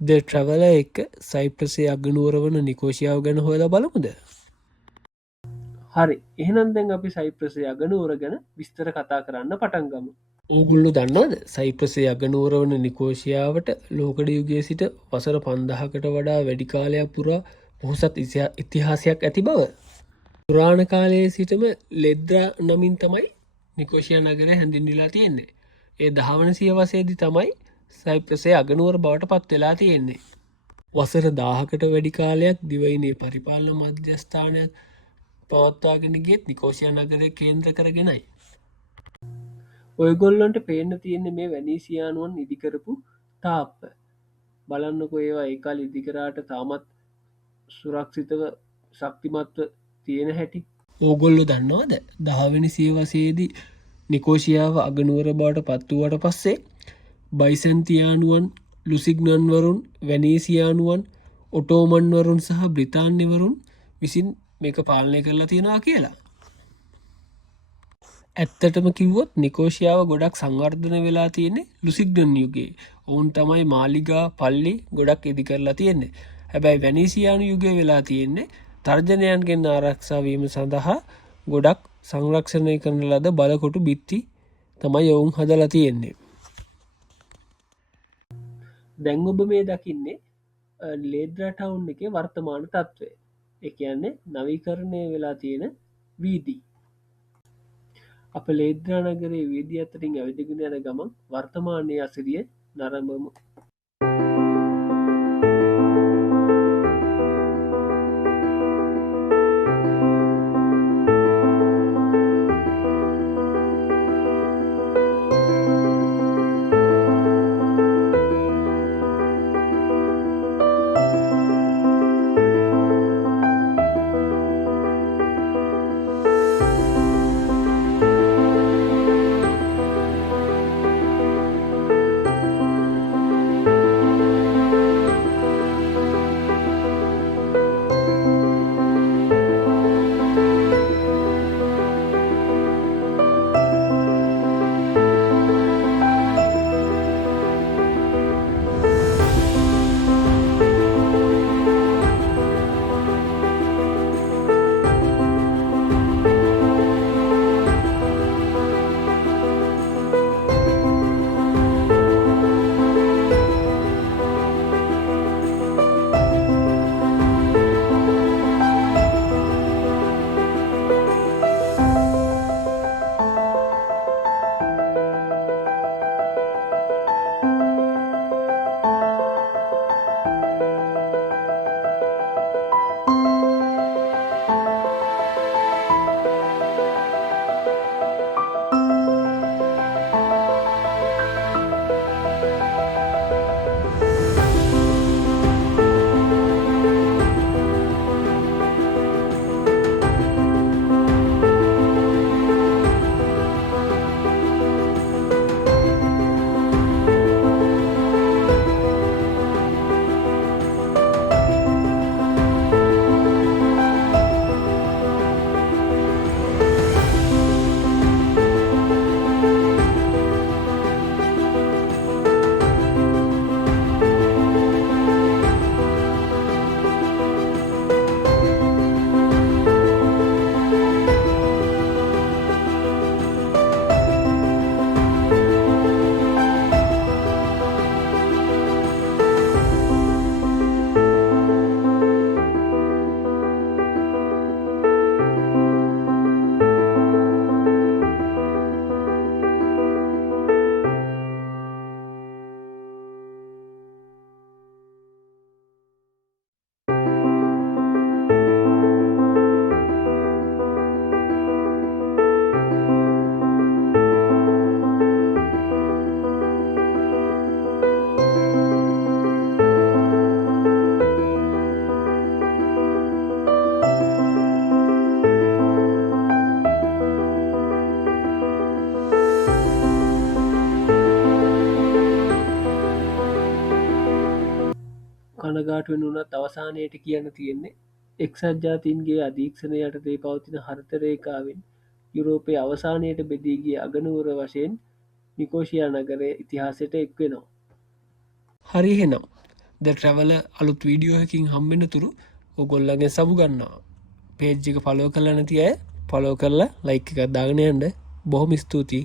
ද ට්‍රවල එක සයිප්‍රසේ අගනුවර වන නිකෝෂියාව ගැන හොයලා බලමුද. හරි එහෙනම් දැන් අපි සයිප්‍රසේ අගනුවර ගැන විස්තර කතා කරන්න පටන්ගමු. ඕගුල්ලු දන්නවද සයිප්‍රසේ අගනුවර වන නිකෝෂියාවට ලෝකඩ යුගයේ සිට වසර 5,000කට වඩා වැඩි කාලයක් පුරා පොහොසත් ඉතිහාසයක් ඇති බව. පුරාණ කාලයේ සිටම ලෙද්‍රා නමින් තමයි නිකෝෂියා නගර හැඳින්විලා තියෙන්නේ. ඒ 10වන සියවසේදී තමයි සයිප්‍රසේ අගනුවර බවට පත් වෙලා තියෙන්නේ. වසර 1000කට වැඩි කාලයක් දිවයිනේ පරිපාලන මධ්‍යස්ථානයක් පවත්වාගෙන ගියත් නිකෝෂියා නගරය කේන්ද්‍ර කරගෙනයි. ඔයගොල්ලන්ට පේන්න තියෙන්නේ මේ වැනීසියානුවන් ඉදිකරපු තාප්ප. බලන්නකො ඒවා ඒකාල ඉදිකරාට තාමත් සුරක්ෂිතව ශක්තිමත්ව තියෙන හැටි. ඕගොල්ලු දන්නවාද 10වෙනි සියවසේදී නිකෝෂියාව අගනුවර බවට පත්වුවට පස්සේ බයිසන්තියානුවන් ලුසිග්නන්වරුන් වැනීසියානුවන් ඔටෝමන්වරුන් සහ බ්‍රිතාන්‍යවරුන් විසින් මේක පාලනය කරලා තියෙනවා කියලා. ඇත්තටම කිව්වොත් නිකෝෂියාව ගොඩක් සංවර්ධන වෙලා තියෙන්නේ ලුසිග්නන් යුගයේ. ඔවුන් තමයි මාලිගා පල්ලි ගොඩක් ඉදි කරලා තියෙන්නේ. හැබැයි වැනීසියානු යුගය වෙලා තියෙන්නේ තර්ජනයන්ගෙන් ආරක්ෂාවීම සඳහා ගොඩක් සංරක්ෂණය කරන ලද බලකොටු බිත්ති තමයි ඔවුන් හදලා තියෙන්නේ. දැන් ඔබ මේ දකින්නේ ලේද්‍රා ටවුන් එකේ වර්තමාන තත්ත්වය. ඒ කියන්නේ නවීකරණය වෙලා තියෙන වීදි. අප ලේද්‍රා නගරේ වීදි අතරින් ඇවිදගෙන යන ගමන් වර්තමානයේ අසිරිය නරඹමු. කනගාටුවෙන් වුණත් අවසානයට කියන්න තියෙන්නේ එක්සත් ජාතීන්ගේ අධීක්ෂණය යටතේ පවතින හරිත රේඛාවෙන් යුරෝපයේ අවසානයට බෙදී ගිය අගනුවර වශයෙන් නිකෝෂියා නගරය ඉතිහාසයට එක්වෙනවා. හරි එහෙනම් ද ට්‍රවල අලුත් වීඩියෝහකින් හම්බෙන තුරු ඔගොල්ලගේ සබු ගන්නවා පේජ්ජික පලෝ කරලා නැති අය පලෝ කරලා ලයික් එකක් දාගනයන්ට බොහොම ස්තුතියි